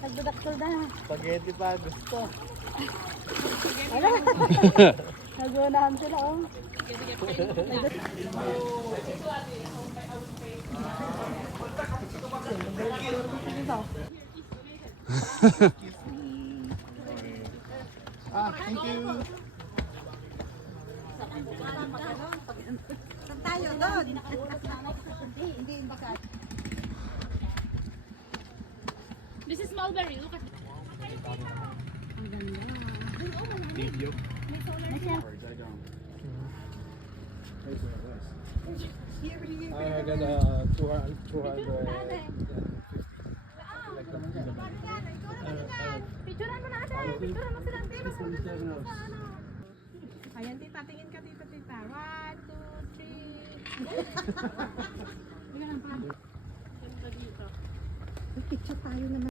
Nagdadaktal na. Spaghetti pa gusto. Wala. Nagunahan sila oh. Thank you. Saan tayo doon? Hindi baka. This is mulberry. Look at Video. I got 200. Picturean mo na ate. Picturean mo silang tita. Ayan tita, tingin ka tita. 1, 2, 3. Picture tayo naman.